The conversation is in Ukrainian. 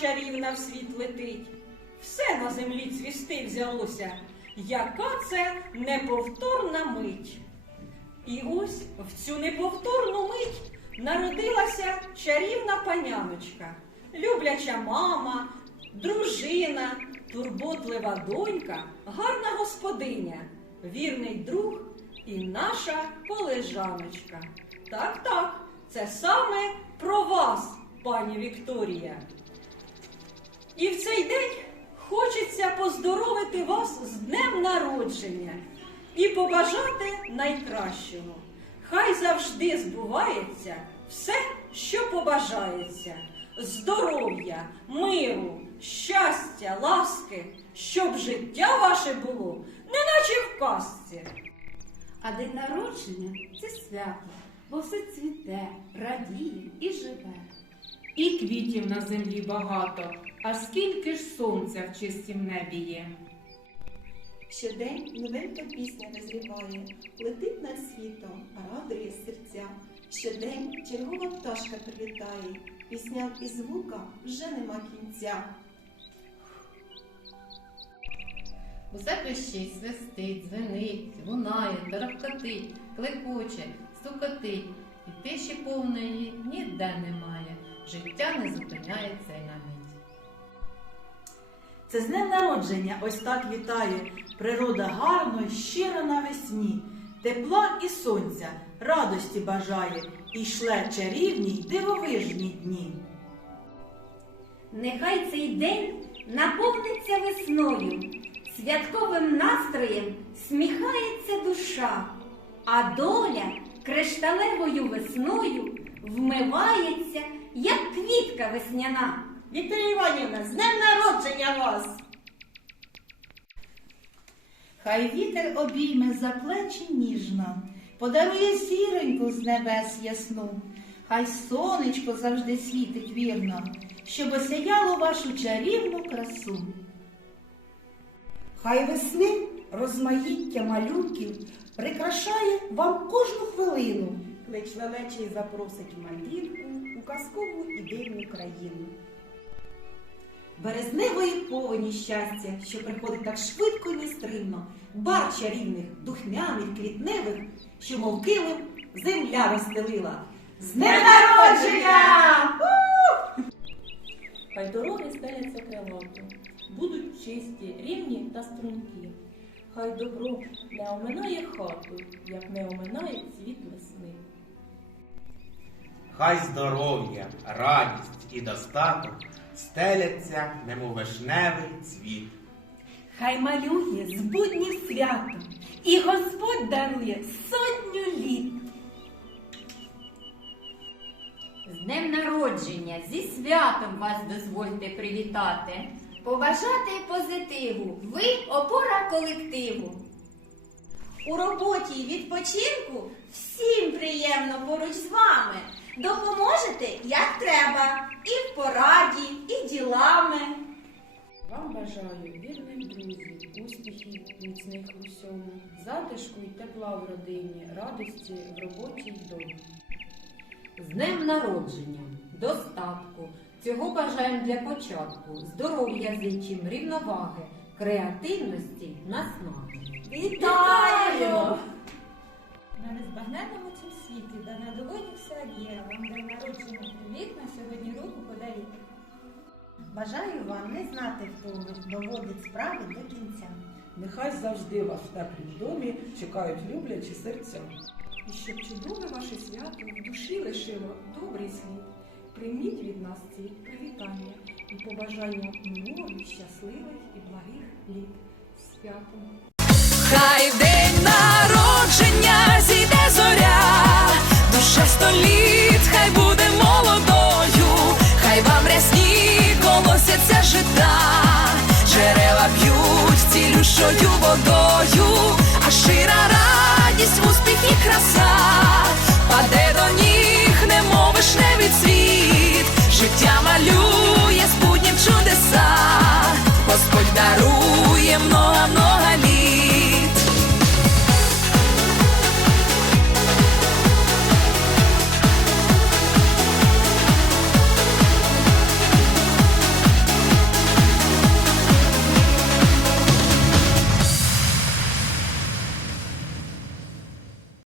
чарівна в світ летить. Все на землі цвісти взялося. Яка це неповторна мить. І ось в цю неповторну мить народилася чарівна паняночка, любляча мама, дружина, турботлива донька, гарна господиня, вірний друг і наша полежаночка. Так, так, це саме про вас, пані Вікторія. І в цей день хочеться поздоровити вас з днем народження і побажати найкращого. Хай завжди збувається все, що побажається. Здоров'я, миру, щастя, ласки, щоб життя ваше було, неначе в казці. А день народження це свято, бо все цвіте, радіє і живе. І квітів на землі багато, а скільки ж сонця в чистім небі є. Щодень новенька пісня назріває, летить над світом, радує серця. Щодень чергова пташка прилітає, пісням і звукам вже нема кінця. Усе пищить, свистить, дзвенить, лунає, тарахкотить, клекоче, стукотить, і тиші повної ніде немає. Життя не зупиняється й на мить. Це з днем народження ось так вітає. Природа гарно й щиро навесні, тепла і сонця, радості бажає, і шле чарівні й дивовижні дні. Нехай цей день наповниться весною, святковим настроєм сміхається душа, а доля кришталевою весною вмивається, як квітка весняна. Вікторія Іванівна, з днем народження вас! Хай вітер обійме за плечі ніжно, подарує зіроньку з небес ясну, хай сонечко завжди світить вірно, щоб осяяло вашу чарівну красу. Хай весни розмаїття малюнків прикрашає вам кожну хвилину. Клич лелечий запросить мандрівку у казкову і дивну країну. Березневої повені щастя, що приходить так швидко і нестримно, бар чарівних, духмяних, квітневих, що мов килим земля розстелила. З днем народження! Хай дороги стеляться крилато, будуть чисті, рівні та стрункі. Хай добро не оминає хату, як не оминає цвіт весни. Хай здоров'я, радість і достаток стеляться, немов вишневий цвіт. Хай малює з буднів свято, і Господь дарує сотню літ. З днем народження, зі святом вас дозвольте привітати, побажати позитиву, ви опора колективу. У роботі і відпочинку всім приємно поруч з вами. Допоможете, як треба, і в пораді, і ділами. Вам бажаю вірних друзів, успіхів, міцних у всьому, затишку і тепла в родині, радості в роботі й вдома. З днем народження, достатку. Цього бажаємо для початку. Здоров'я зичим, рівноваги, креативності, наснаги. Вітаємо! На незбагненному цім світі, да на долоні вся є, вам день народження привіт, на сьогодні руку подаріть. Бажаю вам не знати втому, доводить справи до кінця. Нехай завжди вас в теплім домі чекають люблячі серця. І щоб чудове ваше свято в душі лишило добрий слід. Прийміть від нас ці привітання і побажання нових, щасливих і благих літ. Святом! Хай день народження зійде зоря, душа століт, хай буде молодою, хай вам рясні колосяться жита, джерела п'ють цілющою водою, а шира